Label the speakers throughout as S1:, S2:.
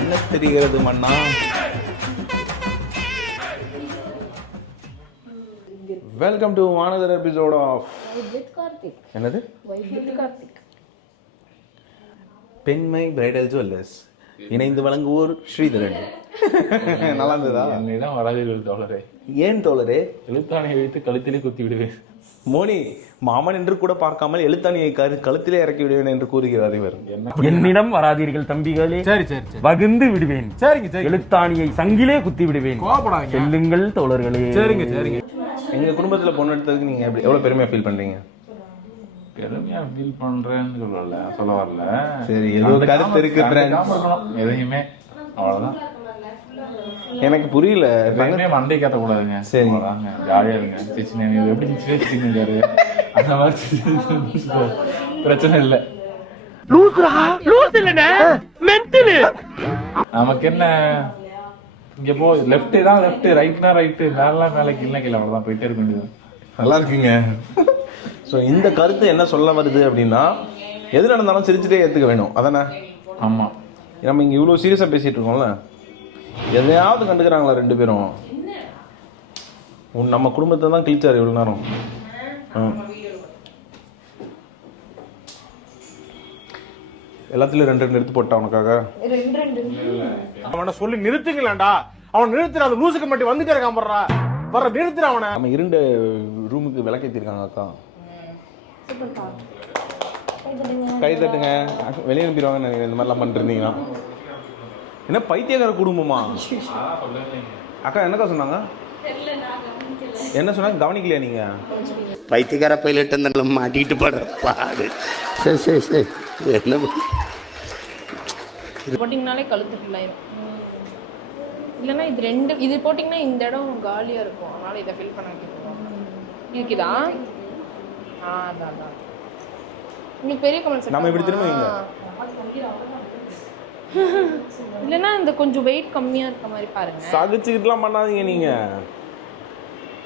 S1: என்ன தெரிகிறது மண்ணா welcome to another episode of என்னது? பெண்மை பிரைடல் ஜுவல்லர்ஸ் இணைந்து வழங்குவோர் ஸ்ரீதரன். நல்லா இருந்ததா
S2: என்னிடம் வராதீர்கள் தோழரே.
S1: ஏன் தோழரே?
S2: எழுத்தாணையை வைத்து கழுத்திலே குத்தி விடுவேன்.
S1: மோனி மாமன் என்று கூட பார்க்காமல் எழுத்தாணியை கழுத்திலே இறக்கி விடுவேன் என்று கூறுகிறார் இவர்.
S2: என்ன?
S3: என்னிடம் வராதீர்கள் தம்பிகளே.
S4: சரி சரி சரி.
S3: வகுந்து விடுவேன்.
S4: சரிங்க சரி
S3: எழுத்தாணியை சங்கிலே குத்தி விடுவேன். செல்லுங்கள் தோழர்களே.
S4: சரிங்க சரிங்க.
S1: எங்க குடும்பத்துல பொண்ணு எடுத்ததுக்கு நீங்க எப்படி எவ்வளவு பெருமையா ஃபீல் பண்றீங்க?
S2: பெருமையா ஃபீல் பண்றேன்னு சொல்லல சொல்ல வரல.
S1: சரி, ஏதோ கருத்து இருக்கு.
S2: எதையுமே. அவ்வளவுதான்.
S1: எனக்கு புரியல.
S2: மண்டை காட்ட கூடாதுங்க
S1: சரி.
S2: ஜாலியா இருங்க. சிச்சினே எப்படி சிச்சினே சிச்சினாரு அந்த மாதிரி பிரச்சனை இல்ல. நமக்கு என்ன? இங்க போ லெஃப்ட் தான் லெஃப்ட் ரைட்னா ரைட் மேல மேல கீழே கீழே அவ்வளவுதான். போயிட்டே இருக்க வேண்டியது.
S1: நல்லா இருக்குங்க. ஸோ இந்த கருத்து என்ன சொல்ல வருது அப்படின்னா எது நடந்தாலும் சிரிச்சுட்டே ஏற்றுக்க வேணும். அதானே?
S2: ஆமா.
S1: நம்ம இங்கே இவ்வளோ சீரியஸாக பேசிகிட்டு இருக்கோம்ல. எதையாவது கண்டுக்கிறாங்களா ரெண்டு பேரும்? உன் நம்ம குடும்பத்தை தான் கிழிச்சாரு இவ்வளோ நேரம். எல்லாத்துலேயும் ரெண்டு ரெண்டு எடுத்து போட்டா உனக்காக?
S5: ரெண்டு ரெண்டு.
S4: அவனை சொல்லி நிறுத்துங்களேன்டா. அவன் நிறுத்துற அந்த லூசுக்கு மட்டும் வந்து கிடக்காம வர நிறுத்துற அவனை.
S1: நம்ம இருண்ட ரூமுக்கு விளக்கேற்றிருக்காங்க அக்கா. கை தட்டுங்க. வெளியே அனுப்பிடுவாங்க இந்த மாதிரிலாம் பண்ணிருந்தீங்கன்னா என்ன பைத்தியக்கார குடும்பமா? அக்கா என்னக்கா சொன்னாங்க? என்ன சொன்னாங்க? கவனிக்கலையா நீங்க?
S6: பைத்தியக்கார பைலட் அந்த மாட்டிக்கிட்டு படுற பாடு. சரி சரி சரி. என்ன?
S5: போட்டிங்கனாலே கழுத்து ஆயிரும். இல்லைன்னா இது ரெண்டு இது போட்டிங்கன்னா இந்த இடம் காலியாக இருக்கும். அதனால இதை ஃபில் பண்ண இருக்குதா? ஆ அதான் அதான். உங்களுக்கு பெரிய கமெண்ட்ஸ்
S1: நம்ம இப்படி திரும்புவீங்க.
S5: இல்லைன்னா இந்த கொஞ்சம் வெயிட் கம்மியாக இருக்க மாதிரி பாருங்க.
S1: சகிச்சுக்கிட்டுலாம் பண்ணாதீங்க நீங்க.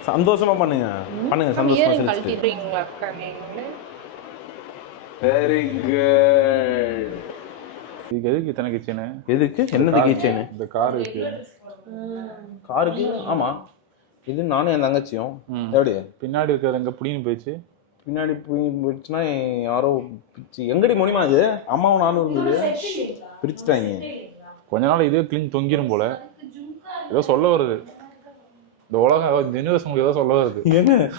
S1: சந்தோஷமா பண்ணுங்க. பண்ணுங்க சந்தோஷமா
S5: நீங்களே?
S1: வெரி குட்
S2: இதுக்கு எதுக்கு இத்தனை கிச்சனு
S1: எதுக்கு? என்னது கீச்சேனு
S2: இந்த கார் இருக்கு.
S1: காருக்கு? ஆமா. இது நானும் என் தங்கச்சியும். எப்படி?
S2: பின்னாடி இருக்கிறது எங்க புடின்னு போயிடுச்சு.
S1: பின்னாடி போய் போயிடுச்சுன்னா யாரோ பிரிச்சு எங்கடி மொழிமா இது? அம்மாவும் நானும் இருந்தது. பிரிச்சுட்டாங்க.
S2: கொஞ்ச நாள் இதே கிளீன் தொங்கிரும் போல. ஏதோ சொல்ல வருது. இந்த உலகம் இந்த யூனிவர்ஸ் உங்களுக்கு ஏதோ சொல்ல வருது.
S1: என்ன?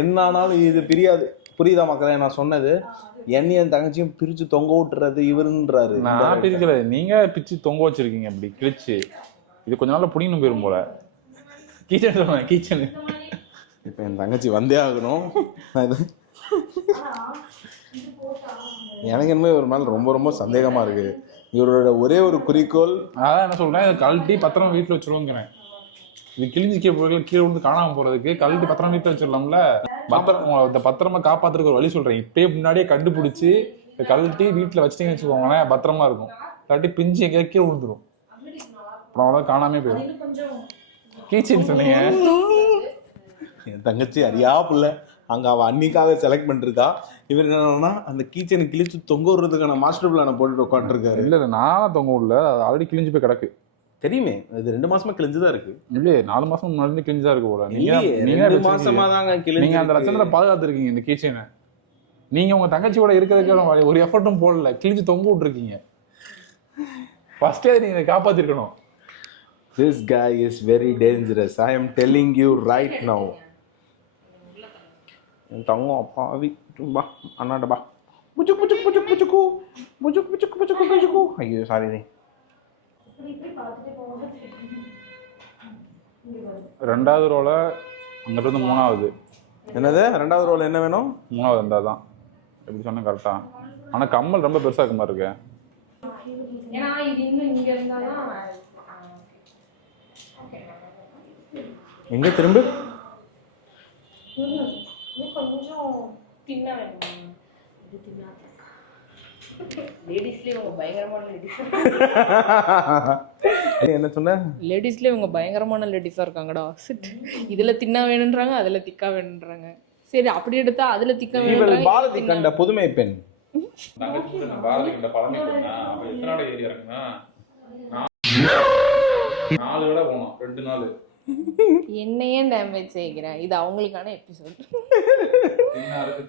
S1: என்ன ஆனாலும் இது பிரியாது. புரியுதா மக்களே? நான் சொன்னது. என்னையும் என் தங்கச்சியும் பிரிச்சு தொங்க விட்டுறது இவருன்றாரு.
S2: நான் பிரிக்கல நீங்க பிச்சு தொங்க வச்சிருக்கீங்க அப்படி கிழிச்சு. இது கொஞ்ச நாள்ல புடின்னு போயிரும் போல. கிச்சன் சொல்லுவேன் கிச்சனு
S1: இப்போ என் தங்கச்சி வந்தே ஆகணும். எனக்கு என்ன ஒரு மேல ரொம்ப ரொம்ப சந்தேகமா இருக்கு. இவரோட ஒரே ஒரு குறிக்கோள்
S2: அதான் என்ன சொல்றேன் இதை கழட்டி பத்திரம் வீட்டுல வச்சிருவோங்கிறேன். இது கிழிஞ்சு கீழே போய் கீழே விழுந்து காணாம போறதுக்கு கழட்டி பத்திரம் வீட்டுல வச்சிடலாம்ல? பத்திரம் இந்த பத்திரமா காப்பாத்துறதுக்கு ஒரு வழி சொல்றேன். இப்பயே முன்னாடியே கண்டுபிடிச்சு இதை கழட்டி வீட்டுல வச்சிட்டீங்கன்னு வச்சுக்கோங்களேன் பத்திரமா இருக்கும். கழட்டி பிஞ்சு எங்கேயா கீழே விழுந்துரும். அப்புறம் அவ்வளோ காணாமே போயிடும். கீச்சின்னு சொன்னீங்க.
S1: என் தங்கச்சி அறியா புள்ள அங்க அவ அன்னிக்காக செலக்ட் பண்ணிருக்கா. இவர் என்னன்னா அந்த கீச்சனை கிழிச்சு தொங்க விடுறதுக்கான மாஸ்டர் பிளானை போட்டுட்டு உட்காந்துருக்காரு
S2: இல்ல இல்ல நானும் தொங்க விடல. அது ஆல்ரெடி கிழிஞ்சு போய் கிடக்கு.
S1: தெரியுமே. இது ரெண்டு மாசமா கிழிஞ்சுதான் இருக்கு.
S2: இல்லையே நாலு மாசம் முன்னாடி கிழிஞ்சா இருக்கு போல. நீங்க நீங்க
S1: ரெண்டு. மாசமா தாங்க
S2: நீங்க அந்த
S1: கிழிஞ்சு
S2: லட்சணத்தை பாதுகாத்துருக்கீங்க இந்த கீச்சனை. நீங்க உங்க தங்கச்சியோட இருக்கிறதுக்கு ஒரு எஃபர்ட்டும் போடல. கிழிஞ்சு தொங்க விட்டுருக்கீங்க. ஃபர்ஸ்டே நீங்க காப்பாத்திருக்கணும்.
S1: This guy is very dangerous. I am telling you right now. என் தங்கம் அப்பா அவி பா அண்ணாட்ட பா புச்சுக்கு புச்சுக்கு புச்சுக்கு புச்சுக்கு புச்சுக்கு புச்சுக்கு புச்சுக்கு புச்சுக்கு ஐயோ சாரி நீ
S2: ரெண்டாவது ரோல அங்கிட்ட இருந்து மூணாவது
S1: என்னது ரெண்டாவது ரோல் என்ன வேணும்
S2: மூணாவது இருந்தால் தான் எப்படி சொன்னா கரெக்டா ஆனா கம்மல் ரொம்ப பெருசா இருக்க மாதிரி இருக்கு
S1: எங்க திரும்ப
S5: இன்னும் கொஞ்சம் தின்னா வேணும் இது தின்னாத லேடிஸ்லேயே உங்க பயங்கரமான லேடிஸ்
S1: என்ன சொன்ன?
S5: லேடிஸ்லேயே உங்க பயங்கரமான லேடிஸாக இருக்காங்கடா. சிட் இதில் தின்னா வேணுன்றாங்க அதில் திக்கா வேணுன்றாங்க சரி அப்படி எடுத்தா அதுல திக்க வேண்டாம்,
S1: பாரதி கண்ட புதுமை பெண்.
S2: பாரதி கண்ட எத்தனை இறங்குனா நாலு விட போனோம் ரெண்டு நாள்.
S5: என்னையே டேமேஜ் செய்கிறேன். இது அவங்களுக்கான எபிசோட்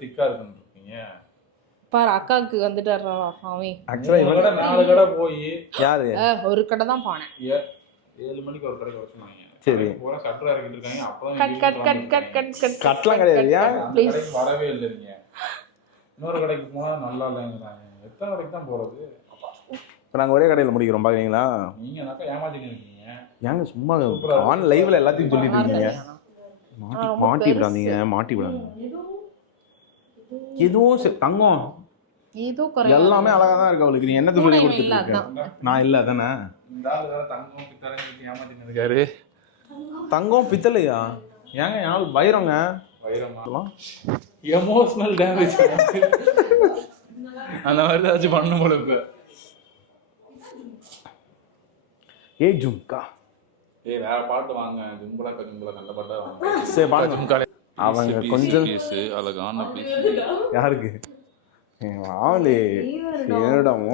S2: திக்கா இருக்குன்னு
S5: பாரு அக்காவுக்கு வந்துட்டாரா சாமி.
S1: ஆக்சுவலா
S2: கடை நாலு கடை போய்
S1: யாரு?
S5: ஒரு கடை தான் போனேன்.
S2: ஏழு மணிக்கு ஒரு கடைக்கு வர சொன்னாங்க
S1: சரி.
S2: பூரா சட்டரா இறக்கிட்டு இருக்காங்க அப்பதான்
S5: cut cut cut cut. Cut cut
S1: கட்லாம் கிடையாது,
S5: ப்ளீஸ்
S2: வரவே இல்லைங்க இன்னொரு கடைக்கு போனா நல்லா இல்லைங்கிறாங்க. எத்தனை கடைக்கு தான் போறது?
S1: இப்போ நாங்கள் ஒரே கடையில் முடிக்கிறோம் பார்க்குறீங்களா
S2: நீங்க நக்கா ஏமாத்திட்டு இருக்கீங்க?
S1: ஏங்க சும்மா. ஆன் லைவ்ல எல்லாத்தையும் சொல்லிட்டு இருக்கீங்க. மாட்டி மாட்டி. விடாதீங்க மாட்டி விடாதீங்க. எதுவும் சரி, தங்கம்.
S5: ஏதோ
S1: எல்லாமே அழகா தான் இருக்கு அவளுக்கு. நீ என்னத்தை சொல்லி கொடுத்துருக்க நான் இல்ல தானே
S2: இருக்காரு.
S1: தங்கம்? பித்தளையா? ஏங்க என் வைரங்க.
S2: வைரமா? எமோஷனல் டேமேஜ் அந்த மாதிரி ஏதாச்சும் பண்ணும் போல இப்ப.
S1: ஏய் ஜும்கா.
S2: ஏய் வேற பாட்டு வாங்க. ஜும்பலா கஜும்பலா நல்ல பாட்டா வாங்க.
S1: சரி பாருங்க.
S2: ஜும்காலே
S1: அவங்க கொஞ்சம்
S2: பீஸ் அழகான பீஸ்.
S1: யாருக்கு? ஆளு ஏடம்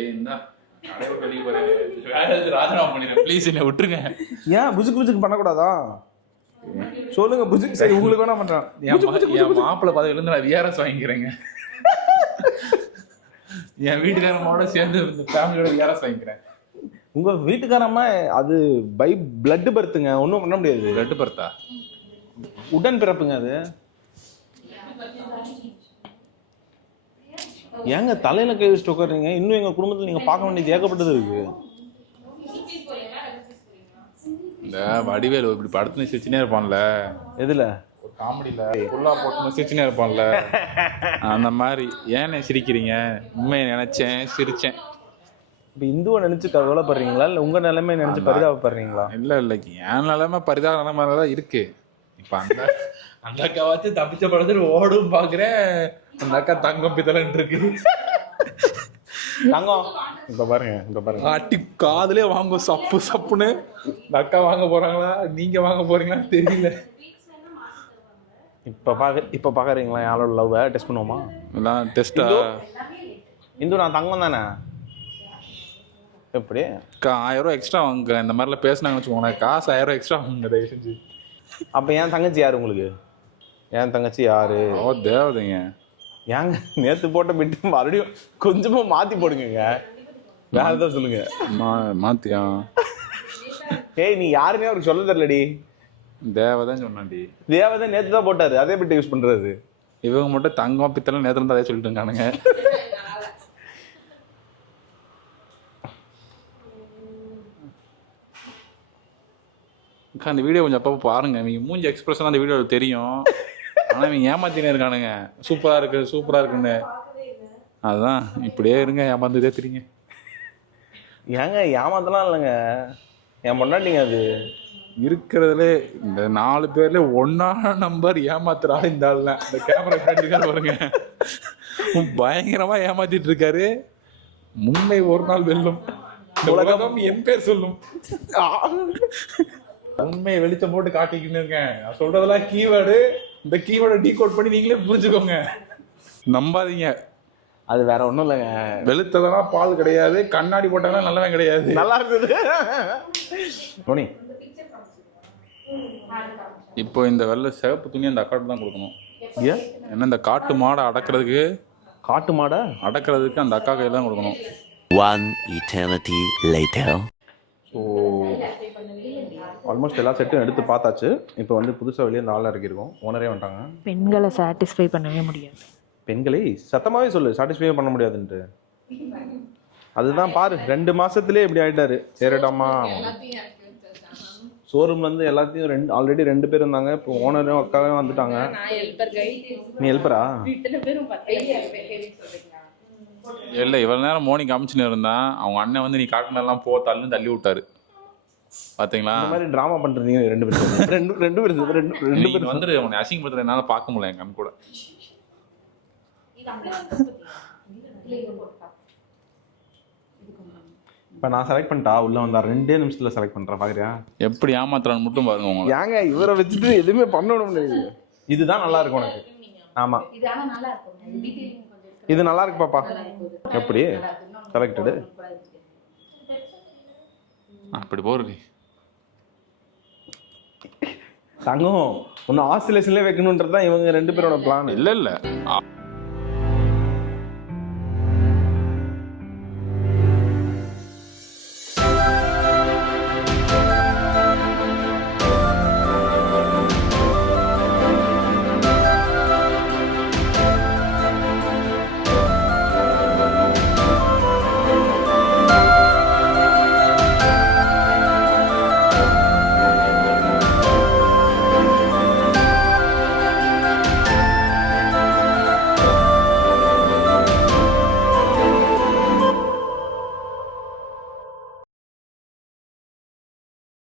S2: ஏய் இந்தா.
S1: ஏன் புசுக்கு புசுக்கு பண்ணக்கூடாதா? சொல்லுங்க புசுக்கு சரி உங்களுக்கு வேணா பண்றான்.
S2: என் மாப்பிள்ளை பதவியில இருந்து நான் விஆர்எஸ் வாங்கிக்கிறேங்க. என் வீட்டுக்காரமோட சேர்ந்து ஃபேமிலியோட விஆர்எஸ் வாங்கிக்கிறேன்.
S1: உங்க வீட்டுக்காரம்மா அது பை பிளட் பர்த்துங்க ஒன்றும் பண்ண முடியாது.
S2: ரெட்டு பர்த்தா
S1: உடன் பிறப்புங்க அது. ஏங்க தலையில கை வச்சுட்டு உட்காருங்க இன்னும் எங்க குடும்பத்துல நீங்க பார்க்க வேண்டியது ஏகப்பட்டது இருக்கு.
S2: இந்த வடிவேலு இப்படி படத்துல சிரிச்சுனே இருப்பான்ல.
S1: எதுல?
S2: ஒரு காமெடியில. ஃபுல்லா போட்டு சிரிச்சுனே இருப்பான்ல. அந்த மாதிரி. ஏன்னு சிரிக்கிறீங்க? உண்மையை நினைச்சேன் சிரிச்சேன்.
S1: இப்ப இந்துவை நினைச்சு கவலைப்படுறீங்களா? இல்ல உங்க நிலைமை நினைச்சு பரிதாபப்படுறீங்களா?
S2: இல்ல இல்ல என் நிலைமை பரிதாப நிலைமை தான் இருக்கு. இப்ப அந்த அந்த அக்கா வச்சு தப்பிச்ச படத்துல ஓடும் பாக்குறேன். அந்த அக்கா தங்கம் பித்தலன்னு இருக்கு.
S1: தங்கம். இப்ப பாருங்க இப்ப பாருங்க.
S2: ஆட்டி காதுலே வாங்கும் சப்பு சப்புன்னு. இந்த அக்கா வாங்க போறாங்களா? நீங்க வாங்க போறீங்களா? தெரியல.
S1: இப்ப பாக்க இப்ப பாக்குறீங்களா? யாரோட லவ் டெஸ்ட் பண்ணுவோமா?
S2: எல்லாம் டெஸ்டா
S1: இந்து நான் தங்கம் தானே? எப்படி?
S2: ஆயிரம் எக்ஸ்ட்ரா வாங்க இந்த மாதிரிலாம் பேசுனாங்கன்னு வச்சுக்கோங்களேன். காசு ஆயிரம் எக்ஸ்ட்ரா வாங்க தயவு செஞ்சு.
S1: அப்ப என் தங்கச்சி யாரு உங்களுக்கு? என் தங்கச்சி யாரு?
S2: ஓ தேவதைங்க.
S1: ஏங்க நேத்து போட்ட பிட்டு மறுபடியும் கொஞ்சமா மாத்தி போடுங்க வேற ஏதாவது சொல்லுங்க.
S2: மா மாத்தியா?
S1: ஏய் நீ யாருன்னே அவருக்கு சொல்ல தெரியலடி.
S2: தேவதான் சொன்னாண்டி
S1: தேவதை நேத்து தான் போட்டாரு. அதே பிட்டு யூஸ் பண்றது.
S2: இவங்க மட்டும் தங்கம் பித்தளை நேற்று இருந்தா அதே சொல்லிட்டு இருக்கானுங்க. அக்கா, அந்த வீடியோ கொஞ்சம் அப்பப்போ பாருங்க. இவங்க மூஞ்சி எக்ஸ்பிரஷன் அந்த வீடியோவில் தெரியும். ஆனால் இவங்க ஏமாத்தினே இருக்கானுங்க. சூப்பராக இருக்கு சூப்பராக இருக்குன்னு. அதுதான் இப்படியே இருங்க ஏமாந்துட்டே தெரியுங்க
S1: ஏங்க ஏமாத்தலாம் இல்லைங்க. என் பொண்டாட்டிங்க அது.
S2: இருக்கிறதுலே இந்த நாலு பேர்ல ஒன்னான நம்பர் ஏமாத்துறா இந்த ஆள்ல இந்த கேமரா பின்னாடி பாருங்க. பயங்கரமா ஏமாத்திட்டு இருக்காரு. முன்னை ஒரு நாள் வெல்லும். உலகம் என் பேர் சொல்லும். உண்மையை வெளிச்சம் போட்டு காட்டிக்கின்னு இருக்கேன். நான் சொல்றதெல்லாம் கீவேர்டு இந்த கீவேர்டை டீகோட் பண்ணி நீங்களே புரிஞ்சுக்கோங்க. நம்பாதீங்க.
S1: அது வேற ஒண்ணும் இல்லைங்க.
S2: வெளுத்ததெல்லாம் பால் கிடையாது கண்ணாடி போட்டாலும் நல்லவன் கிடையாது.
S1: நல்லா இருந்தது. மணி
S2: இப்போ இந்த வெள்ளை சிவப்பு துணி அந்த அக்காட்டு தான் கொடுக்கணும்.
S1: ஏன்?
S2: ஏன்னா இந்த காட்டு மாடை அடக்கிறதுக்கு
S1: காட்டு மாடை?
S2: அடக்கிறதுக்கு அந்த அக்கா கையில் தான் கொடுக்கணும்.
S6: One eternity later.
S1: So almost எல்லா செட்டும் எடுத்து பார்த்தாச்சு. இப்போ வந்து புதுசாக வெளியே இந்த ஆள் இறக்கியிருக்கோம். ஓனரே வந்துட்டாங்க.
S5: பெண்களை சாட்டிஸ்ஃபை பண்ணவே முடியாது.
S1: பெண்களை சத்தமாவே சொல்லு. சாட்டிஸ்ஃபை பண்ண முடியாதுன்ட்டு. அதுதான் பாரு ரெண்டு மாசத்துலயே இப்படி ஆயிட்டாரு. சரிடாமா ஷோரூம்ல இருந்து எல்லாத்தையும் ரெண்டு ஆல்ரெடி ரெண்டு பேர் இருந்தாங்க. இப்போ ஓனரும் அக்காவும் வந்துட்டாங்க.
S5: நான் ஹெல்ப்பர் கை
S1: நீ ஹெல்ப்பரா
S2: இல்லை இவ்வளோ நேரம் மோனி காமிச்சுன்னு இருந்தான். அவங்க அண்ணன் வந்து நீ காட்டினெல்லாம் போ தள்ளுன்னு தள்ளி விட்டாரு. பாத்தீங்களா?
S1: இந்த மாதிரி டிராமா பண்றீங்க ரெண்டு பேரும். ரெண்டு ரெண்டு பேரும் ரெண்டு ரெண்டு பேரும்.
S2: வந்துரு அவனை அசிங்கப்படுத்துற என்னால பார்க்க முடியல என் கண் கூட.
S1: இப்போ நான் செலக்ட் பண்ணிட்டா உள்ள வந்தா ரெண்டே நிமிஷத்துல செலக்ட் பண்றேன் பாக்குறியா?
S2: எப்படி ஏமாத்துறான்னு மட்டும் பாருங்க உங்களுக்கு
S1: ஏங்க இவரை வச்சுட்டு எதுவுமே பண்ணணும் இதுதான் நல்லா இருக்கும் உனக்கு ஆமா.
S7: இது நல்லா இருக்கு
S1: பாப்பா. எப்படி?
S7: செலக்டடு
S2: அப்படி போறது
S1: தங்கம். ஒன்னும் ஆஸ்திரேலேஷன்லேயே வைக்கணுன்றது தான் இவங்க ரெண்டு பேரோட பிளான்
S2: இல்லை இல்லை.